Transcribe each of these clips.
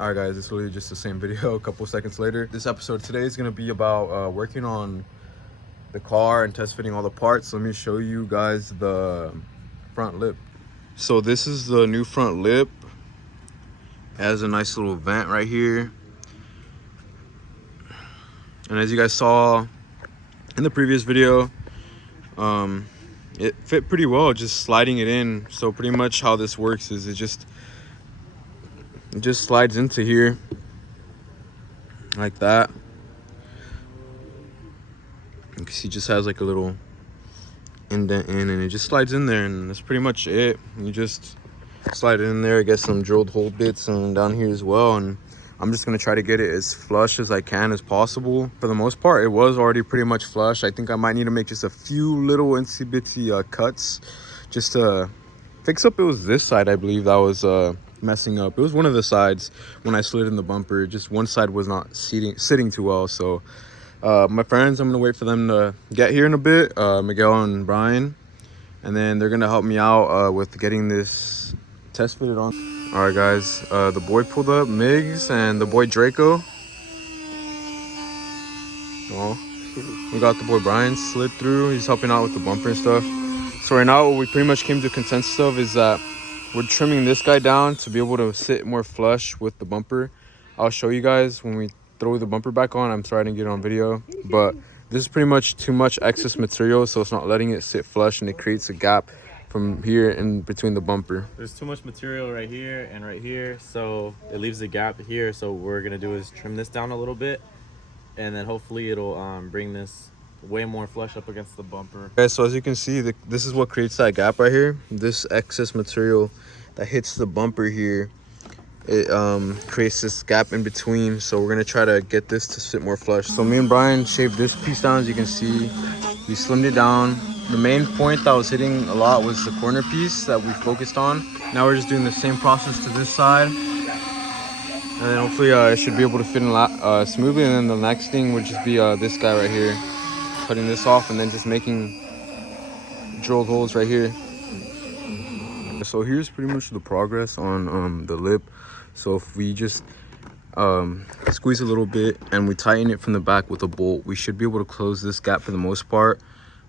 Alright guys, it's literally just the same video a couple seconds later. This episode today is going to be about working on the car and test fitting all the parts. Let me show you guys the front lip. So this is the new front lip. It has a nice little vent right here. And as you guys saw in the previous video, it fit pretty well just sliding it in. So pretty much how this works is it just slides into here like that. You can see it just has like a little indent in, and it just slides in there, and that's pretty much it. You just slide it in there, get some drilled hole bits and down here as well, and I'm just gonna try to get it as flush as I can as possible. For the most part, it was already pretty much flush. I think I might need to make just a few little itsy bitsy cuts just to fix up. It was this side, I believe, that was messing up. It was one of the sides when I slid in the bumper. Just one side was not sitting too well. So my friends, I'm gonna wait for them to get here in a bit, Miguel and Brian, and then they're gonna help me out with getting this test fitted on. All right guys, the boy pulled up, Migs and the boy Draco. Oh, we got the boy Brian slid through. He's helping out with the bumper and stuff. So right now what we pretty much came to a consensus of is that we're trimming this guy down to be able to sit more flush with the bumper. I'll show you guys when we throw the bumper back on. I'm sorry I didn't get it on video, but this is pretty much too much excess material, so it's not letting it sit flush, and it creates a gap from here in between the bumper. There's too much material right here and right here, so it leaves a gap here. So what we're gonna do is trim this down a little bit, and then hopefully it'll bring this way more flush up against the bumper. Okay, so as you can see, this is what creates that gap right here. This excess material that hits the bumper here, it creates this gap in between. So we're gonna try to get this to sit more flush. So me and Brian shaved this piece down. As you can see, we slimmed it down. The main point that was hitting a lot was the corner piece that we focused on. Now we're just doing the same process to this side, and then hopefully it should be able to fit in smoothly. And then the next thing would just be this guy right here, cutting this off and then just making drilled holes right here. So here's pretty much the progress on the lip. So if we just squeeze a little bit and we tighten it from the back with a bolt, we should be able to close this gap for the most part.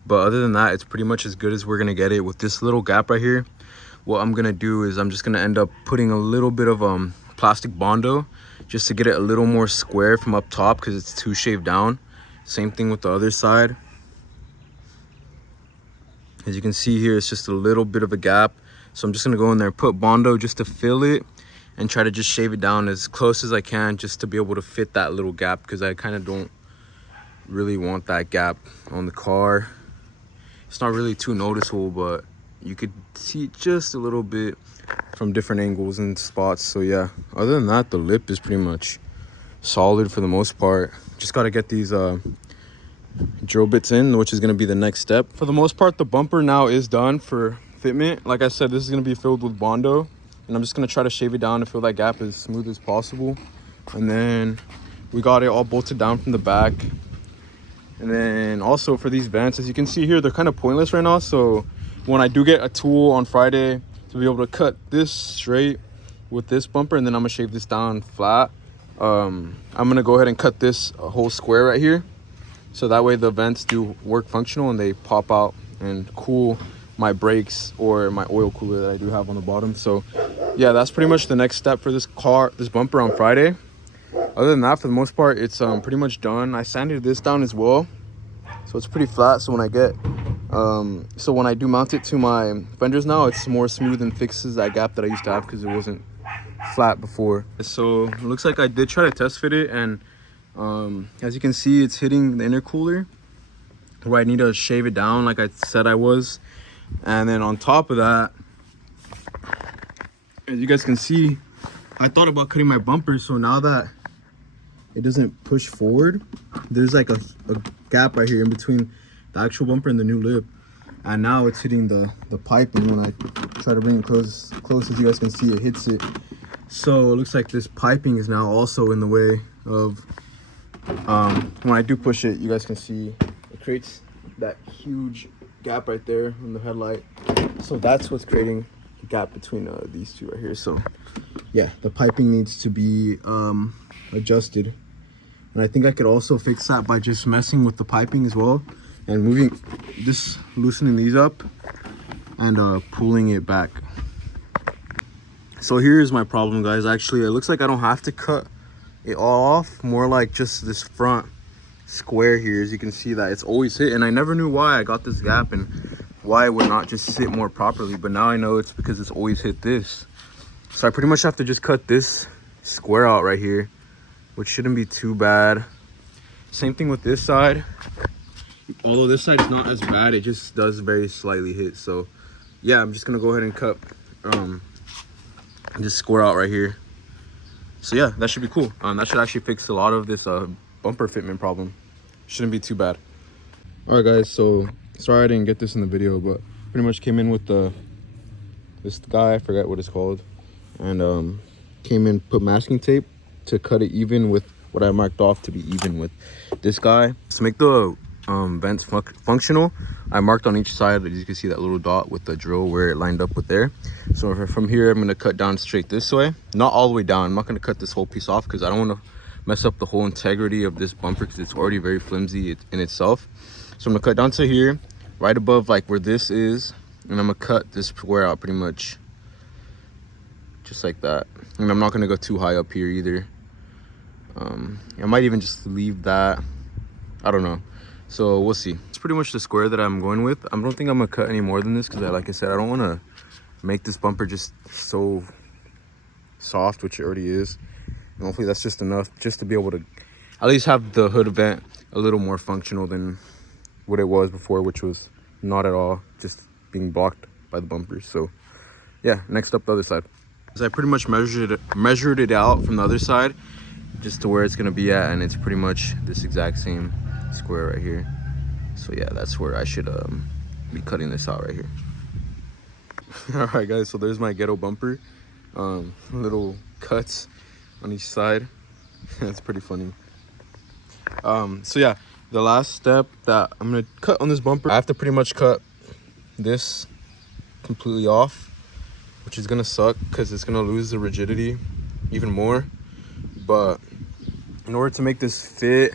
But other than that, it's pretty much as good as we're gonna get it. With this little gap right here, what I'm gonna do is I'm just gonna end up putting a little bit of plastic Bondo just to get it a little more square from up top, because it's too shaved down. Same thing with the other side. As you can see here, it's just a little bit of a gap. So I'm just gonna go in there, put Bondo just to fill it, and try to just shave it down as close as I can just to be able to fit that little gap, because I kind of don't really want that gap on the car. It's not really too noticeable, but you could see it just a little bit from different angles and spots. So yeah, other than that, the lip is pretty much solid for the most part. Just got to get these drill bits in, which is going to be the next step. For the most part, the bumper now is done for fitment. Like I said, this is going to be filled with Bondo, and I'm just going to try to shave it down to fill that gap as smooth as possible. And then we got it all bolted down from the back. And then also for these vents, as you can see here, they're kind of pointless right now. So when I do get a tool on Friday to be able to cut this straight with this bumper, and then I'm gonna shave this down flat, I'm gonna go ahead and cut this whole square right here, so that way the vents do work functional and they pop out and cool my brakes or my oil cooler that I do have on the bottom. So yeah, that's pretty much the next step for this bumper on Friday. Other than that, for the most part, it's pretty much done. I sanded this down as well, so it's pretty flat. So when I do mount it to my fenders now, it's more smooth and fixes that gap that I used to have because it wasn't flat before. So it looks like I did try to test fit it, and as you can see, it's hitting the intercooler where I need to shave it down like I said I was. And then on top of that, as you guys can see, I thought about cutting my bumper, so now that it doesn't push forward, there's like a gap right here in between the actual bumper and the new lip, and now it's hitting the pipe, and when I try to bring it close as you guys can see, it hits it. So it looks like this piping is now also in the way of when I do push it. You guys can see it creates that huge gap right there in the headlight. So that's what's creating the gap between these two right here. So yeah, the piping needs to be adjusted. And I think I could also fix that by just messing with the piping as well and moving this, loosening these up and pulling it back. So here's my problem, guys. Actually, it looks like I don't have to cut it all off, more like just this front square here. As you can see that it's always hit, and I never knew why I got this gap and why it would not just sit more properly, but now I know it's because it's always hit this. So I pretty much have to just cut this square out right here, which shouldn't be too bad. Same thing with this side, although this side is not as bad, it just does very slightly hit. So yeah, I'm just gonna go ahead and cut this square out right here. So yeah, that should be cool. That should actually fix a lot of this bumper fitment problem. Shouldn't be too bad. All right, guys, so sorry I didn't get this in the video, but pretty much came in with this guy, I forgot what it's called, and came in, put masking tape to cut it even with what I marked off to be even with this guy. To make the vents functional, I marked on each side, as you can see, that little dot with the drill where it lined up with there. So from here, I'm going to cut down straight this way, not all the way down. I'm not going to cut this whole piece off because I don't want to mess up the whole integrity of this bumper because it's already very flimsy in itself. So I'm going to cut down to here, right above like where this is, and I'm going to cut this square out pretty much just like that. And I'm not going to go too high up here either. I might even just leave that, I don't know, so we'll see. It's pretty much the square that I'm going with. I don't think I'm gonna cut any more than this because, like I said, I don't want to make this bumper just so soft, which it already is. And hopefully that's just enough just to be able to at least have the hood vent a little more functional than what it was before, which was not at all, just being blocked by the bumpers. So yeah, next up, the other side. So I pretty much measured it out from the other side just to where it's gonna be at, and it's pretty much this exact same square right here. So yeah, that's where I should be cutting this out right here. All right, guys, so there's my ghetto bumper. Little cuts on each side. That's pretty funny. So yeah, the last step that I'm gonna cut on this bumper, I have to pretty much cut this completely off, which is gonna suck because it's gonna lose the rigidity even more. But in order to make this fit,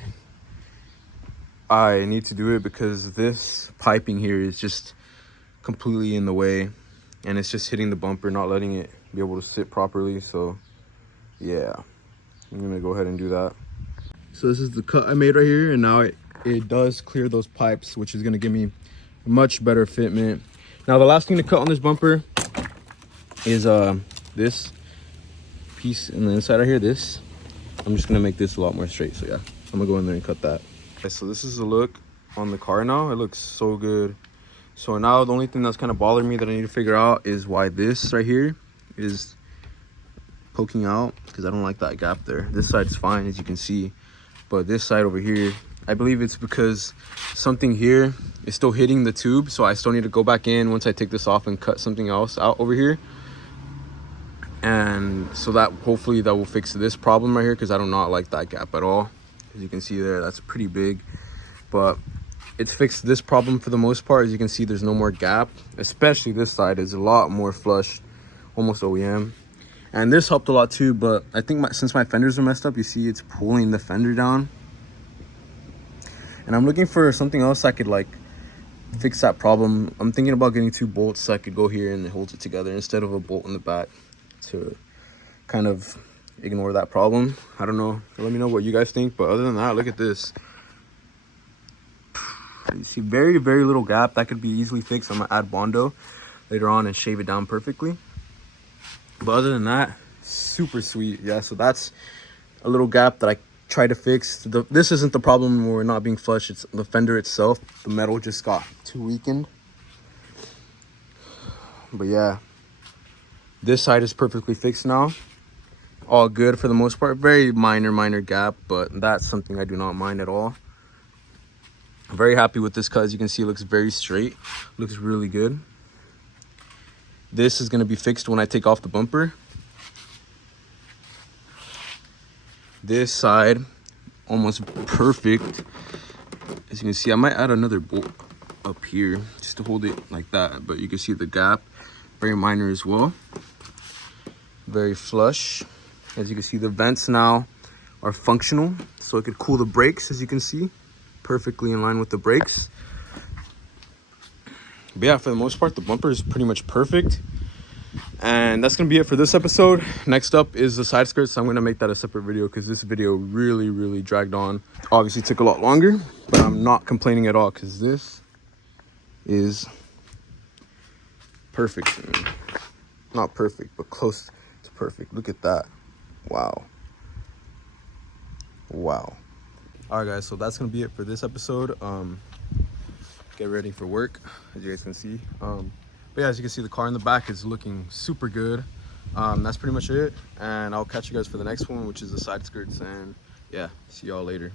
I need to do it because this piping here is just completely in the way, and it's just hitting the bumper, not letting it be able to sit properly. So yeah, I'm gonna go ahead and do that. So this is the cut I made right here, and now it does clear those pipes, which is gonna give me much better fitment. Now the last thing to cut on this bumper is this piece in the inside right here, this. I'm just gonna make this a lot more straight. So yeah, I'm gonna go in there and cut that. Okay, so this is the look on the car now. It looks so good. So now the only thing that's kind of bothering me that I need to figure out is why this right here is poking out, because I don't like that gap there. This side's fine, as you can see, but this side over here, I believe it's because something here is still hitting the tube. So I still need to go back in once I take this off and cut something else out over here. And so that hopefully that will fix this problem right here, because I do not like that gap at all. As you can see there, that's pretty big, but it's fixed this problem for the most part. As you can see, there's no more gap, especially this side is a lot more flush, almost OEM. And this helped a lot too, but I think since my fenders are messed up, you see it's pulling the fender down. And I'm looking for something else that could like fix that problem. I'm thinking about getting 2 bolts so I could go here and it holds it together instead of a bolt in the back to kind of ignore that problem. I don't know, let me know what you guys think, but other than that, look at this. You see very little gap that could be easily fixed. I'm gonna add Bondo later on and shave it down perfectly, but other than that, super sweet. Yeah, so that's a little gap that I tried to fix. This isn't the problem where we're not being flush, it's the fender itself. The metal just got too weakened. But yeah, this side is perfectly fixed now, all good for the most part. Very minor gap, but that's something I do not mind at all. I'm very happy with this cut. As you can see, it looks very straight, looks really good. This is going to be fixed when I take off the bumper. This side almost perfect. As you can see, I might add another bolt up here just to hold it like that, but you can see the gap very minor as well. very flush. As you can see, the vents now are functional, so it could cool the brakes, as you can see, perfectly in line with the brakes. But yeah, for the most part, the bumper is pretty much perfect. And that's gonna be it for this episode. Next up is the side skirts. I'm gonna make that a separate video because this video really dragged on. Obviously took a lot longer, but I'm not complaining at all because this is perfect for me. Not perfect, but close to perfect. Look at that. Wow. All right, guys, so that's gonna be it for this episode. Get ready for work, as you guys can see. But yeah, as you can see, the car in the back is looking super good. That's pretty much it, and I'll catch you guys for the next one, which is the side skirts. And yeah, see y'all later.